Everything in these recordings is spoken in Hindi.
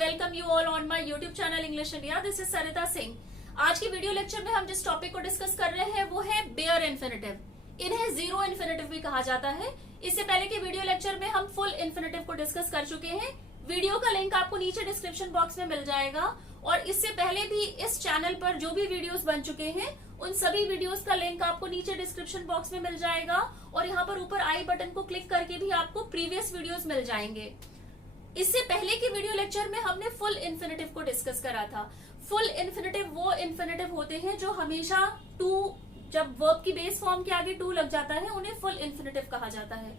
Welcome you all on my YouTube channel English India. This is Sarita Singh. आज की वीडियो लेक्चर में हम जिस टॉपिक को डिस्कस कर रहे हैं वो है बेयर इन्फिनेटिव। इन्हें जीरो इन्फिनेटिव भी कहा जाता है। इससे पहले के वीडियो लेक्चर में हम फुल इन्फिनेटिव को डिस्कस कर चुके हैं। वीडियो का लिंक आपको नीचे डिस्क्रिप्शन बॉक्स में मिल जाएगा और इससे पहले भी इस चैनल पर जो भी वीडियोस बन चुके हैं उन सभी वीडियोस का लिंक आपको नीचे डिस्क्रिप्शन बॉक्स में मिल जाएगा और यहाँ पर ऊपर आई बटन को क्लिक करके भी आपको प्रीवियस वीडियोस मिल जाएंगे। इससे पहले के वीडियो लेक्चर में हमने फुल इन्फिनेटिव को डिस्कस करा था। फुल इन्फिनेटिव वो इन्फिनेटिव होते हैं जो हमेशा टू, जब वर्ब की बेस फॉर्म के आगे टू लग जाता है उन्हें फुल इन्फिनेटिव कहा जाता है।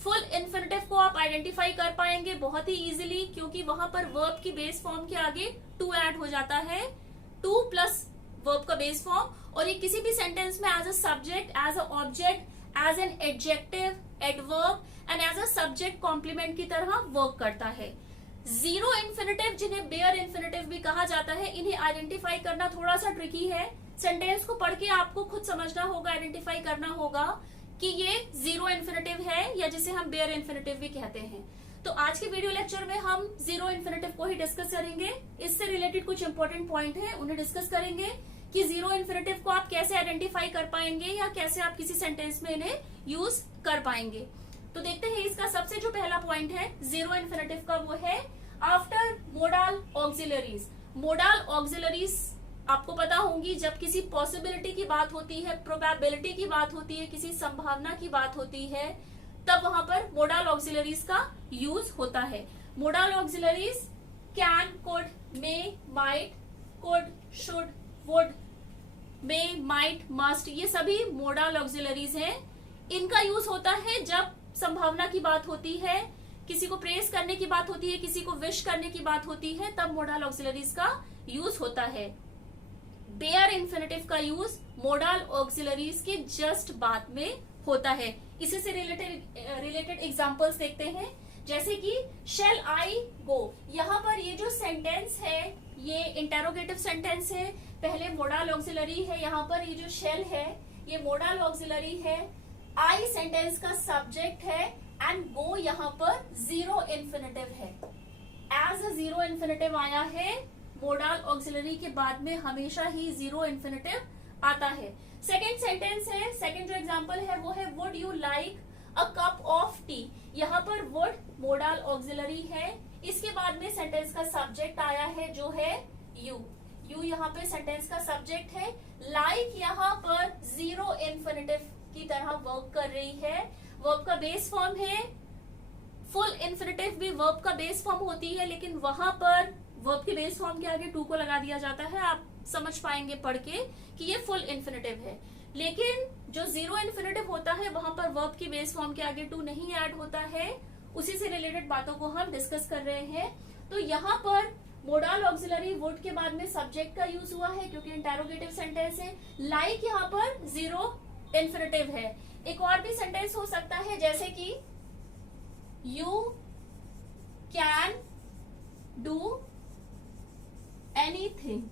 फुल इन्फिनेटिव को आप आइडेंटिफाई कर पाएंगे बहुत ही इजीली, क्योंकि वहां पर वर्ब की बेस फॉर्म के आगे टू ऐड हो जाता है, टू प्लस वर्ब का बेस फॉर्म, और ये किसी भी सेंटेंस में as a subject, as a object, as an adjective, adverb and as a subject complement की तरह वर्क करता है। जीरो इन्फिनेटिव, जिन्हें बेयर इन्फिनेटिव भी कहा जाता है, इन्हें आइडेंटिफाई करना थोड़ा सा ट्रिकी है। सेंटेंस को पढ़ के आपको खुद समझना होगा, आइडेंटिफाई करना होगा कि ये जीरो इन्फिनेटिव है या जिसे हम बेयर इन्फिनेटिव भी कहते हैं। तो आज के वीडियो लेक्चर में हम जीरो इन्फिनेटिव को ही डिस्कस करेंगे। इससे रिलेटेड कुछ इंपॉर्टेंट पॉइंट है, उन्हें डिस्कस करेंगे कि जीरो इन्फिनेटिव को आप कैसे आइडेंटिफाई कर पाएंगे या कैसे आप किसी सेंटेंस में इन्हें यूज कर पाएंगे। तो देखते हैं इसका सबसे जो पहला पॉइंट है जीरो इन्फिनेटिव का, वो है after modal auxiliaries. Modal auxiliaries आपको पता होंगी, जब किसी पॉसिबिलिटी की बात होती है, प्रोबेबिलिटी की बात होती है, किसी संभावना की बात होती है, तब वहां पर मोडाल ऑक्सिलरीज का यूज होता है। Modal auxiliaries can, could, may, might, could, should, would, may, might, must, ये सभी मोडाल ऑक्सिलरीज हैं। इनका यूज होता है जब संभावना की बात होती है, किसी को प्रेस करने की बात होती है, किसी को विश करने की बात होती है, तब मोडाल ऑक्सिलरीज का यूज होता है। बेयर इन्फिनेटिव का यूज मोडाल ऑक्सिलरीज के जस्ट बाद में होता है। इसी से रिलेटेड एग्जांपल्स देखते हैं, जैसे कि शेल आई गो। यहाँ पर ये जो सेंटेंस है ये इंटेरोगेटिव सेंटेंस है, पहले मोडाल ऑक्सिलरी है, यहाँ पर ये जो शेल है ये मोडाल ऑक्सिलरी है, आई सेंटेंस का सब्जेक्ट है एंड गो यहाँ पर जीरो इन्फिनेटिव है। एज अ जीरो इन्फिनेटिव आया है, मोडाल ऑक्सिलरी के बाद में हमेशा ही जीरो इन्फिनेटिव आता है। सेकेंड सेंटेंस है, सेकेंड जो एग्जांपल है वो है would you like a cup of T. यहाँ पर वुड मोडाल ऑक्सिलरी है, इसके बाद में सेंटेंस का सब्जेक्ट आया है जो है यू। यू यहाँ पे सेंटेंस का सब्जेक्ट है। लाइक यहाँ पर जीरो इन्फिनेटिव की तरह वर्क कर रही है। वर्ब का बेस फॉर्म है, फुल इन्फिनेटिव भी वर्ब का बेस फॉर्म होती है, लेकिन वहां पर वर्ब के बेस फॉर्म के आगे टू को लगा दिया जाता है। आप समझ पाएंगे पढ़ के कि ये फुल इन्फिनेटिव है। लेकिन जो जीरो इन्फिनेटिव होता है वहां पर वर्ब की बेस फॉर्म के आगे टू नहीं ऐड होता है। उसी से रिलेटेड बातों को हम डिस्कस कर रहे हैं। तो यहाँ पर मोडाल ऑक्सिलरी वुड के बाद में सब्जेक्ट का यूज हुआ है क्योंकि इंटेरोगेटिव सेंटेंस है। लाइक यहाँ पर जीरो इन्फिनेटिव है। एक और भी सेंटेंस हो सकता है, जैसे कि यू कैन डू एनीथिंग।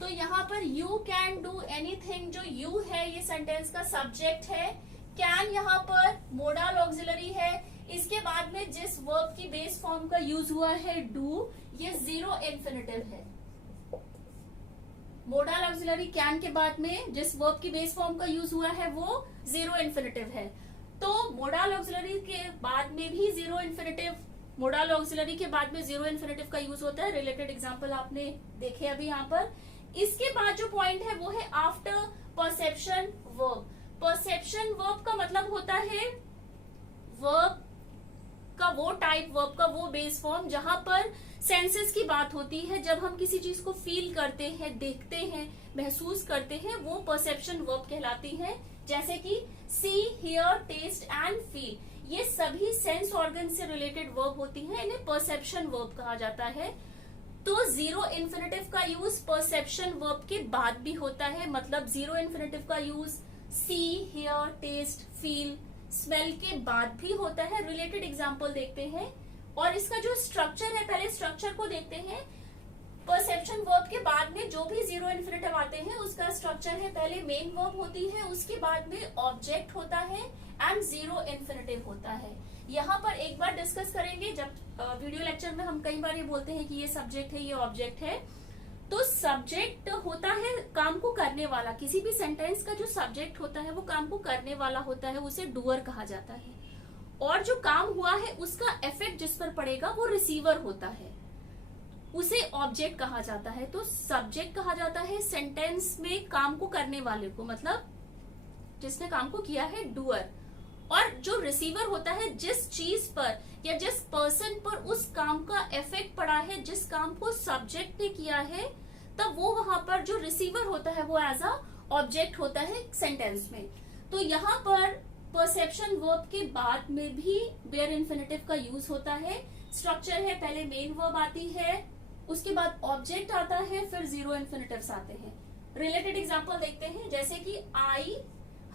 तो यहाँ पर यू कैन डू एनीथिंग, जो यू है ये सेंटेंस का सब्जेक्ट है, कैन यहाँ पर मोडाल ऑक्सिलरी है, इसके बाद में जिस वर्ब की बेस फॉर्म का यूज हुआ है डू, ये जीरो इन्फिनेटिव है। मोडाल ऑक्सिलरी कैन के बाद में जिस वर्ब की बेस फॉर्म का यूज हुआ है वो जीरो इन्फिनेटिव है। तो मोडाल ऑक्सिलरी के बाद में भी जीरो इन्फिनेटिव, मोडाल ऑक्सिलरी के बाद में जीरो इन्फिनेटिव का यूज होता है। रिलेटेड एग्जांपल आपने देखे अभी यहाँ पर। इसके बाद जो पॉइंट है वो है after perception verb. Perception verb का मतलब होता है वर्ब का वो टाइप, वर्ब का वो बेस फॉर्म जहां पर सेंसेस की बात होती है। जब हम किसी चीज को फील करते हैं, देखते हैं, महसूस करते हैं, वो परसेप्शन वर्ब कहलाती है। जैसे कि see, hear, taste and feel, ये सभी सेंस ऑर्गन से रिलेटेड वर्ब होती हैं, इन्हें परसेप्शन वर्ब कहा जाता है। तो जीरो इन्फिनेटिव का यूज परसेप्शन वर्ब के बाद भी होता है, मतलब जीरो इन्फिनेटिव का use see, hear, taste, feel, smell के बाद भी होता है। रिलेटेड एग्जाम्पल देखते हैं और इसका जो स्ट्रक्चर है, पहले स्ट्रक्चर को देखते हैं। परसेप्शन वर्ब के बाद में जो भी जीरो इन्फिनेटिव आते हैं उसका स्ट्रक्चर है, पहले मेन वर्ब होती है, उसके बाद में ऑब्जेक्ट होता है एंड जीरो इन्फिनेटिव होता है। यहाँ पर एक बार डिस्कस करेंगे, जब वीडियो लेक्चर में हम कई बार ये बोलते हैं कि ये सब्जेक्ट है, ये ऑब्जेक्ट है। तो सब्जेक्ट होता है काम को करने वाला, किसी भी सेंटेंस का जो सब्जेक्ट होता है वो काम को करने वाला होता है, उसे डूअर कहा जाता है। और जो काम हुआ है उसका इफेक्ट जिस पर पड़ेगा वो रिसीवर होता है, उसे ऑब्जेक्ट कहा जाता है। तो सब्जेक्ट कहा जाता है सेंटेंस में काम को करने वाले को, मतलब जिसने काम को किया है, डूअर। और जो रिसीवर होता है, जिस चीज पर या जिस पर्सन पर उस काम का इफेक्ट पड़ा है, जिस काम को सब्जेक्ट ने किया है, तब वो वहां पर जो रिसीवर होता है वो एज अ ऑब्जेक्ट होता है सेंटेंस में। तो यहाँ पर परसेप्शन वर्ब के बाद में भी बेयर इन्फिनेटिव का यूज होता है। स्ट्रक्चर है, पहले मेन वर्ब आती है, उसके बाद ऑब्जेक्ट आता है, फिर जीरो इन्फिनेटिव्स आते हैं। रिलेटेड एग्जांपल देखते हैं, जैसे कि आई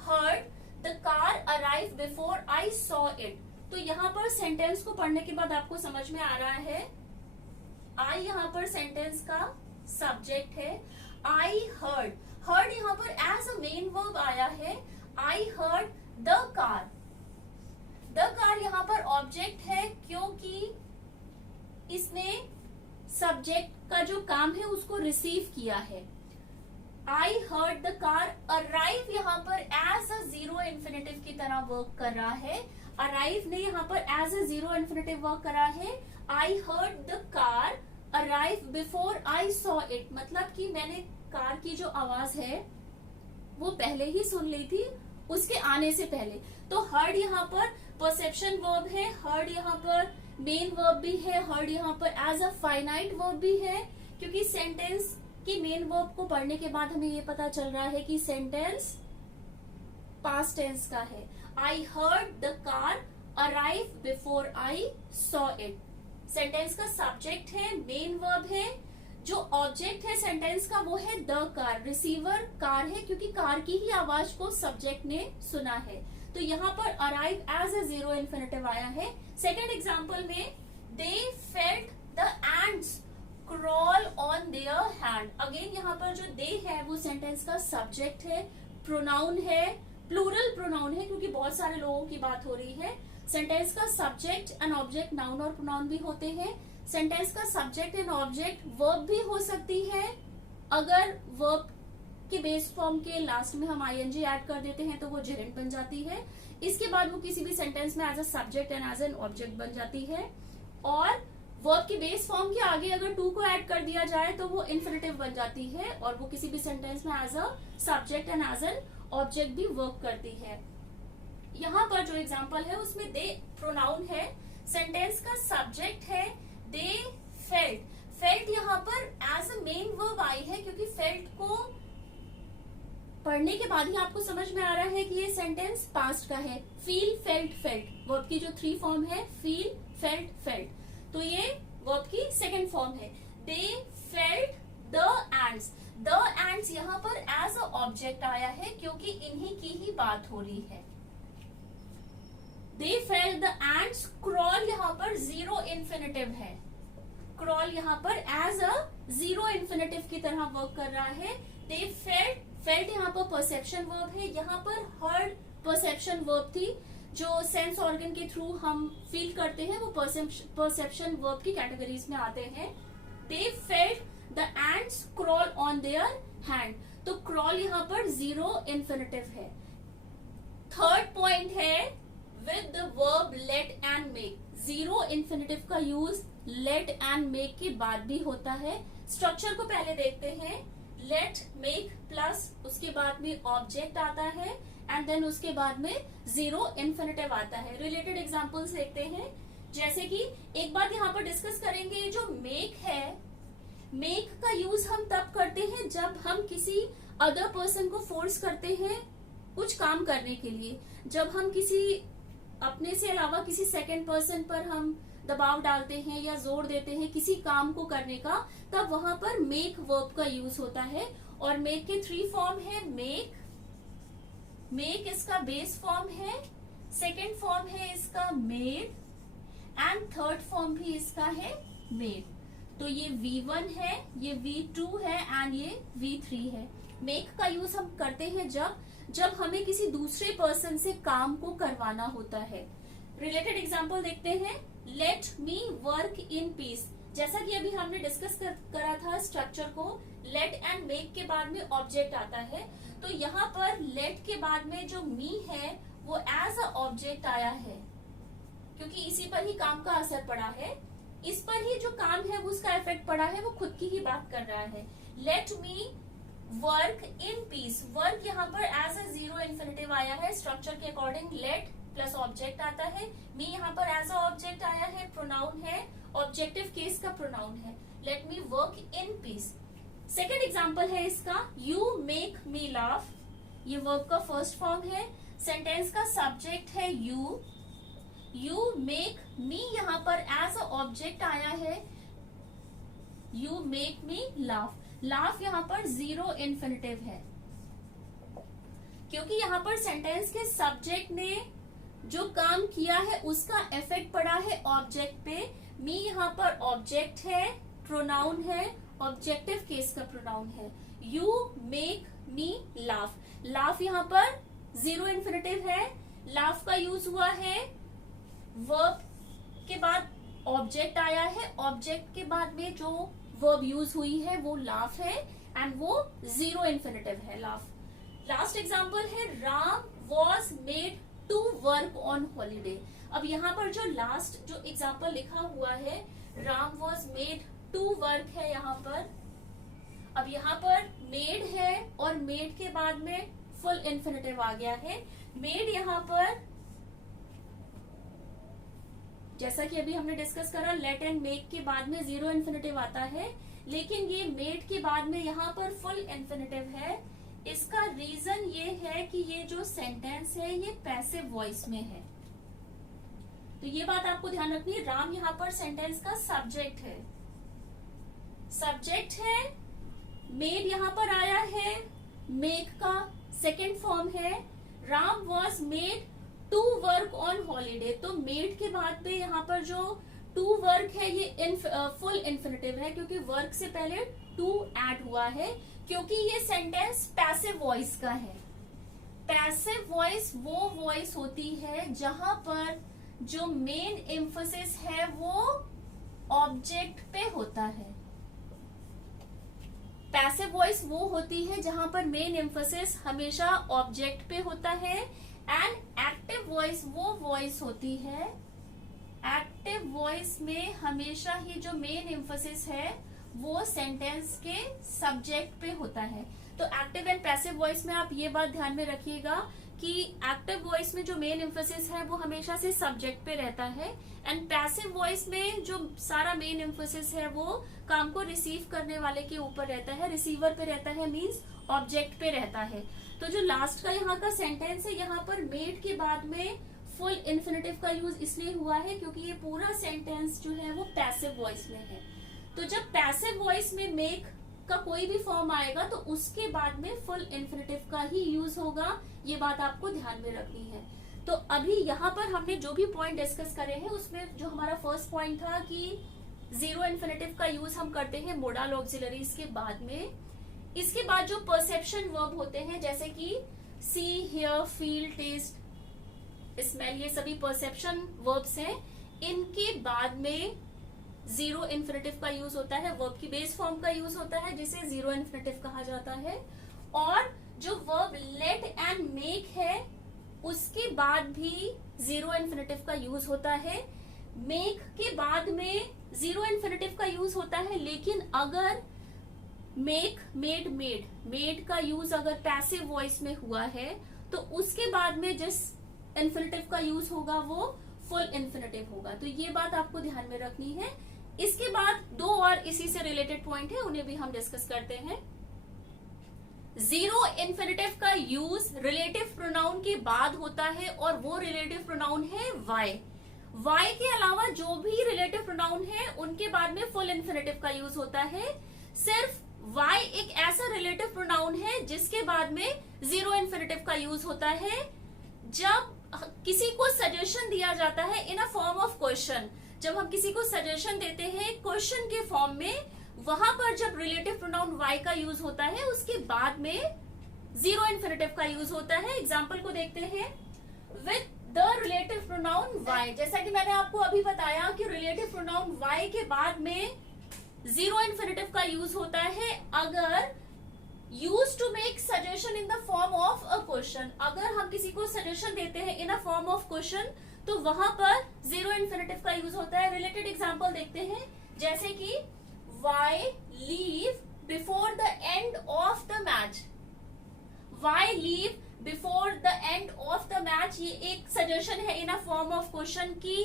heard the car arrive before I saw it. तो यहाँ पर सेंटेंस को पढ़ने के बाद आपको समझ में आ रहा है, आई यहाँ पर सेंटेंस का सब्जेक्ट है। आई हर्ड, हर्ड यहाँ पर एज अ मेन वर्ब आया है। I heard the car, the car यहाँ पर ऑब्जेक्ट है, क्योंकि इसने सब्जेक्ट का जो काम है उसको रिसीव किया है। I heard the car arrive यहाँ पर एज अ जीरो इन्फिनेटिव की तरह वर्क कर रहा है। अराइव ने यहाँ पर as a zero infinitive work करा है। I heard the car arrive before I saw it, मतलब कि मैंने कार की जो आवाज है वो पहले ही सुन ली थी, उसके आने से पहले। तो हर्ड यहाँ पर परसेप्शन वर्ब है, हर्ड यहाँ पर मेन वर्ब भी है, हर्ड यहाँ पर एज अ फाइनाइट वर्ब भी है, क्योंकि सेंटेंस की मेन वर्ब को पढ़ने के बाद हमें ये पता चल रहा है कि सेंटेंस पास्ट टेंस का है। I heard the car arrive before I saw it. Sentence का सब्जेक्ट है, मेन वर्ब है, जो ऑब्जेक्ट है सेंटेंस का वो है द कार, रिसीवर कार है, क्योंकि कार की ही आवाज को सब्जेक्ट ने सुना है। तो यहाँ पर arrive as a zero infinitive आया है। सेकेंड एग्जाम्पल में, they felt the ants crawl on their hand. Again यहाँ पर जो दे है वो सेंटेंस का सब्जेक्ट है, प्रोनाउन है, प्लूरल प्रोनाउन है, क्योंकि बहुत सारे लोगों की बात हो रही है। सेंटेंस का सब्जेक्ट एंड ऑब्जेक्ट नाउन और प्रोनाउन भी होते हैं। सेंटेंस का सब्जेक्ट एंड ऑब्जेक्ट वर्ब भी हो सकती है। अगर वर्ब के बेस फॉर्म के लास्ट में हम आईएनजी ऐड कर देते हैं तो वो जेरेंट बन जाती है। इसके बाद वो किसी भी सेंटेंस में as a subject and as an object बन जाती है। और वर्ब की बेस फॉर्म के आगे अगर टू को ऐड कर दिया जाए तो वो इन्फिनेटिव बन जाती है, और वो किसी भी सेंटेंस में as a subject and as an object भी वर्क करती है। यहाँ पर जो एग्जांपल है उसमें दे प्रोनाउन है, सेंटेंस का सब्जेक्ट है दे फेल्ट। फेल्ट यहाँ पर एज अ मेन वर्ब आई है, क्योंकि फेल्ट को पढ़ने के बाद ही आपको समझ में आ रहा है कि ये सेंटेंस पास्ट का है। फील फेल्ट फेल्ट, वर्ब की जो थ्री फॉर्म है, फील फेल्ट फेल्ट, तो ये वर्ब की सेकंड फॉर्म है। They felt the ends, the ends यहाँ पर एज अ ऑब्जेक्ट आया है, क्योंकि इन्हीं की ही बात हो रही है। They felt the ants, crawl यहाँ पर जीरो इन्फिनेटिव है, क्रॉल यहाँ पर एज अ जीरो इन्फिनेटिव की तरह वर्क कर रहा है। दे फेल्ट, फेल्ट यहाँ पर परसेप्शन वर्ब है, यहाँ पर हर्ड परसेप्शन वर्ब थी, जो सेंस ऑर्गन के थ्रू हम फील करते हैं, वो परसेप्शन वर्ब की कैटेगरीज में आते हैं। They felt the ants crawl on their hand, तो क्रॉल यहाँ पर जीरो इन्फिनेटिव है। थर्ड पॉइंट है with the verb let and make. Zero infinitive का यूज लेट एंड मेक के बाद भी होता है। स्ट्रक्चर को पहले देखते हैं, लेट मेक प्लस उसके बाद में ऑब्जेक्ट आता है एंड देन उसके बाद में जीरो इन्फिनेटिव आता है। रिलेटेड एग्जांपल्स देखते हैं, जैसे कि एक बात यहाँ पर डिस्कस करेंगे, जो मेक है, मेक का यूज हम तब करते हैं जब हम किसी अदर पर्सन को फोर्स करते हैं कुछ काम करने के लिए। जब हम किसी अपने से अलावा किसी सेकंड पर्सन पर हम दबाव डालते हैं या जोर देते हैं किसी काम को करने का, तब वहां पर मेक वर्ब का यूज होता है। और मेक के थ्री फॉर्म है, मेक, मेक इसका बेस फॉर्म है, सेकंड फॉर्म है इसका मेड, एंड थर्ड फॉर्म भी इसका है मेड। तो ये V1 है, ये V2 है एंड ये V3 है। मेक का यूज हम करते हैं जब जब हमें किसी दूसरे पर्सन से काम को करवाना होता है। रिलेटेड एग्जांपल देखते हैं। Let me work in peace, जैसा कि अभी हमने डिस्कस करा था स्ट्रक्चर को, लेट एंड मेक के बाद में ऑब्जेक्ट आता है, तो यहाँ पर लेट के बाद में जो मी है वो एज अ ऑब्जेक्ट आया है, क्योंकि इसी पर ही काम का असर पड़ा है, इस पर ही जो काम है वो उसका इफेक्ट पड़ा है, वो खुद की ही बात कर रहा है। Let me work in peace, work यहाँ पर एज अ जीरो इन्फिनिटिव आया है, स्ट्रक्चर के अकॉर्डिंग लेट प्लस ऑब्जेक्ट आता है, मी यहाँ पर एज अ ऑब्जेक्ट आया है, प्रोनाउन है, ऑब्जेक्टिव केस का प्रोनाउन है। Let me work in peace. Second example है इसका, यू मेक मी लाफ, ये वर्ब का फर्स्ट फॉर्म है, सेंटेंस का सब्जेक्ट है यू, यू मेक मी यहाँ पर एज अ ऑब्जेक्ट आया है, you make me laugh, laugh यहाँ पर जीरो इन्फिनिटिव है, क्योंकि यहाँ पर सेंटेंस के सब्जेक्ट ने जो काम किया है उसका इफेक्ट पड़ा है ऑब्जेक्ट पे। मी यहाँ पर ऑब्जेक्ट है, प्रोनाउन है, ऑब्जेक्टिव केस का प्रोनाउन है। You make me laugh, laugh यहाँ पर जीरो इन्फिनिटिव है, लाफ का यूज हुआ है, वर्ब के बाद ऑब्जेक्ट आया है, ऑब्जेक्ट के बाद में जो वर्ब यूज हुई है वो लाफ है एंड वो जीरो इन्फिनिटिव है, लाफ। लास्ट एग्जाम्पल है, Ram was made to work on holiday. अब यहाँ पर जो लास्ट जो एग्जाम्पल लिखा हुआ है, Ram was made to work है यहाँ पर, अब यहाँ पर मेड है और मेड के बाद में फुल इन्फिनिटिव आ गया है। मेड यहाँ पर जैसा कि अभी हमने डिस्कस करा, लेट एंड मेक के बाद में जीरो इन्फिनिटिव आता है, लेकिन ये मेड के बाद में यहाँ पर फुल इन्फिनिटिव है। इसका रीजन ये है कि ये जो सेंटेंस है ये पैसिव वॉइस में है, तो ये बात आपको ध्यान रखनी है। राम यहाँ पर सेंटेंस का सब्जेक्ट है, सब्जेक्ट है, मेड यहाँ पर आया है, मेक का सेकेंड फॉर्म है, Ram was made to work on holiday, तो मेड के बाद में यहाँ पर जो टू वर्क है ये फुल इन्फिनिटिव है, क्योंकि वर्क से पहले टू ऐड हुआ है, क्योंकि ये सेंटेंस पैसिव वॉइस का है। पैसिव वॉइस वो वॉइस होती है जहां पर जो मेन एम्फोसिस है वो ऑब्जेक्ट पे होता है। पैसिव वॉइस वो होती है जहां पर मेन एम्फोसिस हमेशा ऑब्जेक्ट पे होता है, एंड एक्टिव वॉइस वो वॉइस होती है, एक्टिव वॉइस में हमेशा ही जो मेन एम्फोसिस है वो सेंटेंस के सब्जेक्ट पे होता है। तो एक्टिव एंड पैसिव वॉइस में आप ये बात ध्यान में रखिएगा कि एक्टिव वॉइस में जो मेन एम्फोसिस है वो हमेशा से सब्जेक्ट पे रहता है, एंड पैसिव वॉइस में जो सारा मेन एम्फोसिस है वो काम को रिसीव करने वाले के ऊपर रहता है, रिसीवर पे रहता है, मींस ऑब्जेक्ट पे रहता है। तो जो लास्ट का यहाँ का सेंटेंस है, यहाँ पर मेड के बाद में फुल इन्फिनिटिव का यूज इसलिए हुआ है क्योंकि ये पूरा सेंटेंस जो है वो पैसिव वॉइस में है। तो जब पैसिव वॉइस में मेक का कोई भी फॉर्म आएगा तो उसके बाद में फुल इन्फिनिटिव का ही यूज होगा, ये बात आपको ध्यान में रखनी है। तो अभी यहाँ पर हमने जो भी पॉइंट डिस्कस करे हैं उसमें जो हमारा फर्स्ट पॉइंट था कि जीरो इन्फिनिटिव का यूज हम करते हैं मोडाल ऑक्सिलरीज के बाद में। इसके बाद जो परसेप्शन वर्ब होते हैं जैसे कि see, here, feel, test, smell, ये सभी परसेप्शन वर्ब्स हैं। इनके बाद में जीरो इन्फिनिटिव का यूज होता है, वर्ब की बेस फॉर्म का यूज होता है जिसे जीरो इन्फिनिटिव कहा जाता है। और जो वर्ब लेट एंड मेक है उसके बाद भी जीरो इन्फिनिटिव का यूज होता है। मेक के बाद में जीरो इन्फिनिटिव का यूज होता है, लेकिन अगर मेक, मेड, मेड, मेड का यूज अगर पैसिव वॉइस में हुआ है तो उसके बाद में जिस इन्फिनिटिव का यूज होगा वो फुल इन्फिनिटिव होगा। तो ये बात आपको ध्यान में रखनी है। इसके बाद दो और इसी से रिलेटेड पॉइंट है, उन्हें भी हम डिस्कस करते हैं। जीरो इन्फिनिटिव का यूज रिलेटिव प्रोनाउन के बाद होता है और वो रिलेटिव प्रोनाउन है वाई। वाई के अलावा जो भी रिलेटिव प्रोनाउन है उनके बाद में फुल इन्फिनिटिव का यूज होता है। सिर्फ वाई एक ऐसा रिलेटिव प्रोनाउन है जिसके बाद में जीरो इन्फिनिटिव का यूज होता है जब किसी को सजेशन दिया जाता है in a form of question. जब हम किसी को सजेशन देते हैं क्वेश्चन के फॉर्म में, वहां पर जब रिलेटिव प्रोनाउन वाई का यूज होता है उसके बाद में जीरो इन्फिनेटिव का यूज होता है। एग्जाम्पल को देखते हैं। With the relative pronoun why, जैसा कि मैंने आपको अभी बताया कि रिलेटिव प्रोनाउन वाई के बाद में जीरो इन्फिनेटिव का यूज होता है अगर use to make suggestion in the form of a question. अगर हम किसी को सजेशन देते हैं in a form of question तो वहां पर जीरो इन्फिनेटिव का यूज होता है। रिलेटेड एग्जाम्पल देखते हैं, जैसे कि why leave before the end of the match. Why leave before the end of the match, ये एक सजेशन है in a form of question की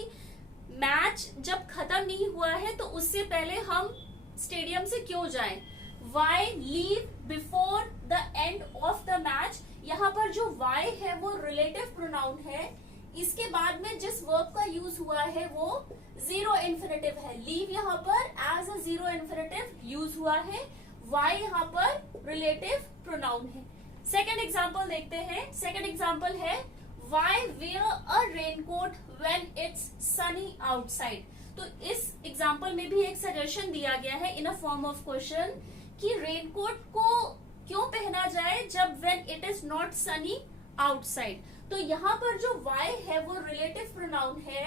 मैच जब खत्म नहीं हुआ है तो उससे पहले हम स्टेडियम से क्यों जाएं। Why leave before the end of the match, यहाँ पर जो वाई है वो रिलेटिव प्रोनाउन है। इसके बाद में जिस वर्ब का यूज हुआ है वो जीरो इन्फिनेटिव है। लीव यहाँ पर as a zero infinitive use हुआ है। वाई यहाँ पर रिलेटिव प्रोनाउन है। सेकेंड एग्जाम्पल देखते हैं। सेकेंड एग्जाम्पल है why wear a raincoat when it's sunny outside. तो इस एग्जाम्पल में भी एक सजेशन दिया गया है in a form of question कि रेनकोट को क्यों पहना जाए जब when it is not Sunny outside. तो यहाँ पर जो वाई है वो रिलेटिव प्रोनाउन है।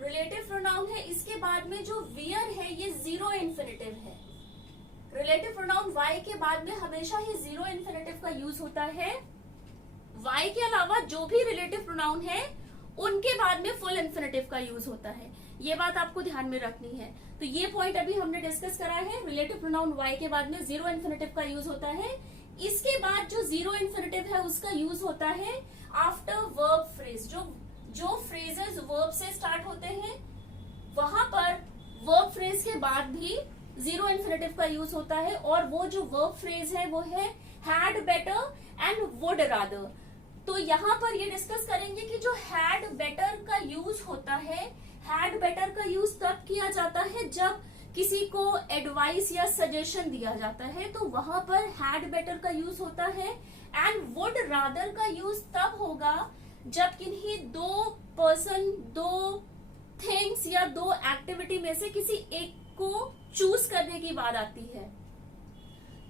रिलेटिव प्रोनाउन है, इसके बाद में जो वियर है ये जीरो इन्फिनेटिव है। रिलेटिव प्रोनाउन वाई के बाद में हमेशा ही जीरो इन्फिनेटिव का यूज होता है। वाई के अलावा जो भी रिलेटिव प्रोनाउन है उनके बाद में फुल इन्फिनेटिव का यूज होता है। ये बात आपको ध्यान में रखनी है। तो ये पॉइंट अभी हमने डिस्कस करा है। रिलेटिव प्रोनाउन वाई के बाद में जीरो इन्फिनेटिव का यूज होता है। इसके बाद जो जीरो इन्फिनेटिव है उसका यूज होता है आफ्टर वर्ब फ्रेज। जो फ्रेजेस वर्ब से स्टार्ट होते हैं वहां पर वर्ब फ्रेज के बाद भी जीरो इन्फिनेटिव का यूज होता है। और वो जो वर्ब फ्रेज है वो है had better and would rather. तो यहाँ पर ये डिस्कस करेंगे कि जो हैड बेटर का यूज होता है, हैड बेटर का यूज तब किया जाता है जब किसी को एडवाइस या सजेशन दिया जाता है तो वहां पर हैड बेटर का यूज होता है। एंड वुड रादर का यूज तब होगा जब किन्हीं दो पर्सन, दो थिंग्स या दो एक्टिविटी में से किसी एक को चूज करने की बात आती है।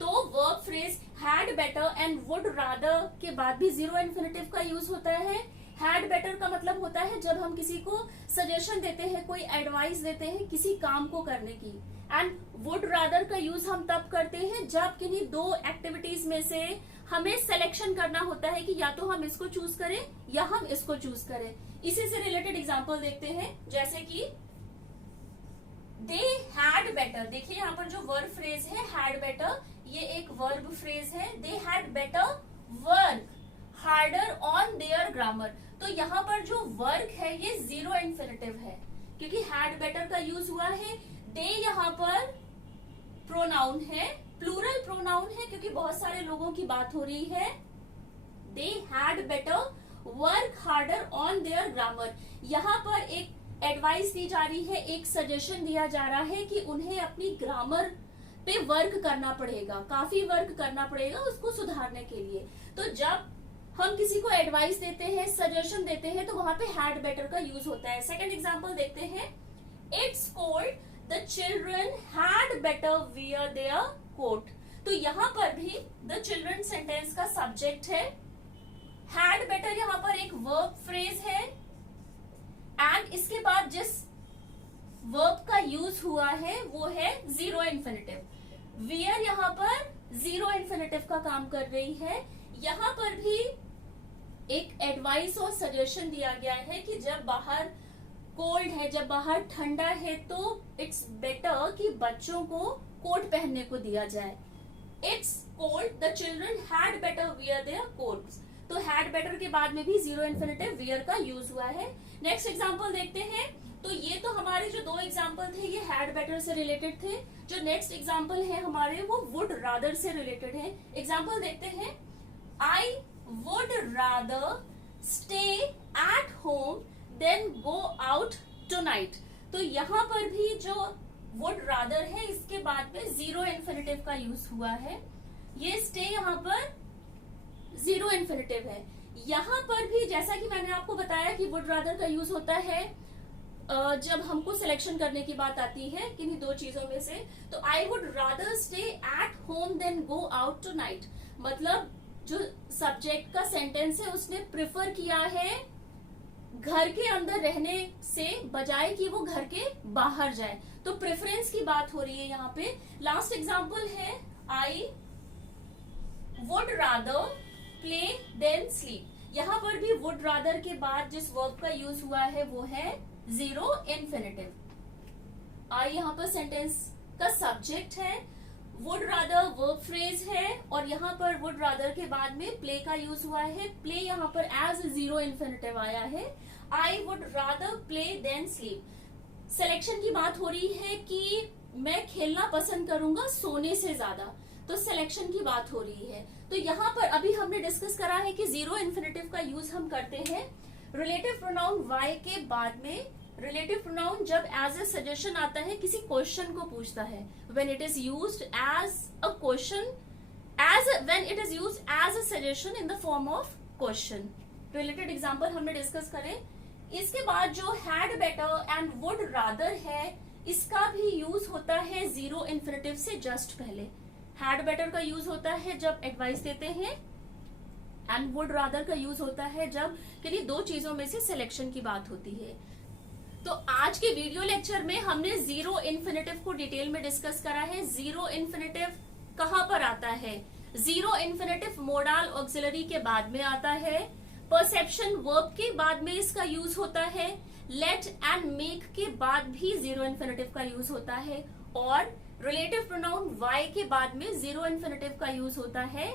तो verb phrase had better and would rather के बाद भी जीरो इन्फिनेटिव का यूज होता है। हैड बेटर का मतलब होता है जब हम किसी को सजेशन देते हैं, कोई एडवाइस देते हैं किसी काम को करने की। एंड वुड रादर का यूज हम तब करते हैं जब किन्हीं दो एक्टिविटीज में से हमें सिलेक्शन करना होता है कि या तो हम इसको चूज करें या हम इसको चूज करें। इसी से रिलेटेड एग्जांपल देखते हैं, जैसे कि दे हैड बेटर। देखिए यहाँ पर जो वर्ब फ्रेज है हैड बेटर, ये एक वर्ब फ्रेज है। They had better work harder on their grammar. तो यहाँ पर जो वर्क है ये जीरो इन्फिनेटिव है क्योंकि हैड बेटर का यूज हुआ है। दे यहाँ पर प्रोनाउन है, प्लूरल प्रोनाउन है क्योंकि बहुत सारे लोगों की बात हो रही है। They had better work harder on their grammar. यहाँ पर एक एडवाइस दी जा रही है, एक सजेशन दिया जा रहा है कि उन्हें अपनी ग्रामर पे वर्क करना पड़ेगा, काफी वर्क करना पड़ेगा उसको सुधारने के लिए। तो जब हम किसी को एडवाइस देते हैं, सजेशन देते हैं तो वहां पे हैड बेटर का यूज होता है। सेकंड एग्जांपल देखते हैं। It's cold the children had better wear their coat. तो यहाँ पर भी द चिल्ड्रन सेंटेंस का सब्जेक्ट है। हैड बेटर यहाँ पर एक वर्ब फ्रेज है एंड इसके बाद जिस वर्ब का यूज हुआ है वो है जीरो इन्फिनेटिव। वियर यहाँ पर जीरो इन्फिनेटिव का काम कर रही है। यहाँ पर भी एक एडवाइस और सजेशन दिया गया है कि जब बाहर कोल्ड है, जब बाहर ठंडा है तो इट्स बेटर कि बच्चों को कोट पहनने को दिया जाए। It's cold the children had better wear their coats. तो हैड बेटर के बाद में भी जीरो इन्फिनेटिव वियर का यूज हुआ है। नेक्स्ट एग्जांपल देखते हैं। तो ये तो हमारे जो दो एग्जांपल थे ये हैड बेटर से रिलेटेड थे। जो नेक्स्ट एग्जांपल है हमारे वो वुड रादर से रिलेटेड है। एग्जांपल देखते हैं। I would rather stay at home than go out tonight. तो यहाँ पर भी जो वुड रादर है इसके बाद में जीरो इन्फिनेटिव का यूज हुआ है। ये स्टे यहाँ पर जीरो इन्फिनेटिव है। यहाँ पर भी जैसा कि मैंने आपको बताया कि वुड रादर का यूज होता है जब हमको सिलेक्शन करने की बात आती है किन्हीं दो चीजों में से, तो I would rather stay at home than go out टू नाइट, मतलब जो सब्जेक्ट का सेंटेंस है उसने प्रिफर किया है घर के अंदर रहने से बजाय कि वो घर के बाहर जाए, तो प्रेफरेंस की बात हो रही है यहाँ पे। लास्ट एग्जाम्पल है I would rather play than sleep. यहाँ पर भी वुड रादर के बाद जिस वर्ब का यूज हुआ है वो है जीरो इन्फिनेटिव। आई यहाँ पर सेंटेंस का सब्जेक्ट है, वुड रादर वर्ब फ्रेज है, और यहाँ पर वुड रादर के बाद में प्ले का यूज हुआ है। प्ले यहाँ पर एज जीरो इन्फिनेटिव आया है। I would rather play than sleep. Selection की बात हो रही है कि मैं खेलना पसंद करूंगा सोने से ज्यादा, तो सिलेक्शन की बात हो रही है। तो यहाँ पर अभी हमने डिस्कस करा है कि जीरो इन्फिनेटिव का यूज हम करते हैं रिलेटिव प्रोनाउन वाई के बाद में। रिलेटिव प्रोनाउन जब एज ए सजेशन आता है, किसी क्वेश्चन को पूछता है, when it is used as a question, when it is used as a suggestion in the form of question. Related example हमने डिस्कस करे। इसके बाद जो had better and would rather है, इसका भी यूज होता है जीरो इन्फिनेटिव से जस्ट पहले। हैड बेटर का यूज होता है जब एडवाइस देते हैं, एंड वुड रादर का यूज होता है जब किन्हीं दो चीजों में से सिलेक्शन की बात होती है। तो आज के वीडियो लेक्चर में हमने जीरो इन्फिनेटिव को डिटेल में डिस्कस करा है। जीरो इन्फिनेटिव कहाँ पर आता है? जीरो इन्फिनेटिव मोडाल ऑक्सिलरी के बाद में आता है, परसेप्शन वर्ब के बाद में इसका यूज होता है, लेट एंड मेक के बाद भी जीरो इन्फिनेटिव का यूज होता है, और रिलेटिव प्रोनाउन वाई के बाद में जीरो इन्फिनेटिव का यूज होता है,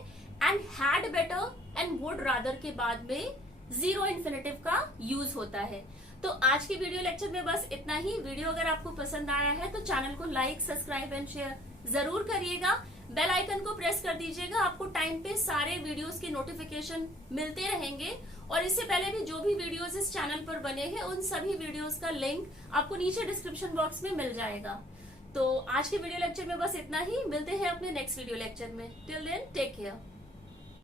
and had better and would rather के बाद में जीरो इन्फिनेटिव का यूज होता है। तो आज की वीडियो लेक्चर में बस इतना ही। वीडियो अगर आपको पसंद आया है तो चैनल को लाइक, सब्सक्राइब एंड शेयर जरूर करिएगा। बेल आइकन को प्रेस कर दीजिएगा, आपको टाइम पे सारे वीडियोस के नोटिफिकेशन मिलते रहेंगे। और इससे पहले भी जो भी वीडियोस इस चैनल पर बने हैं उन सभी वीडियोस का लिंक आपको नीचे डिस्क्रिप्शन बॉक्स में मिल जाएगा। तो आज के वीडियो लेक्चर में बस इतना ही। मिलते हैं अपने नेक्स्ट वीडियो लेक्चर में। Till then take care.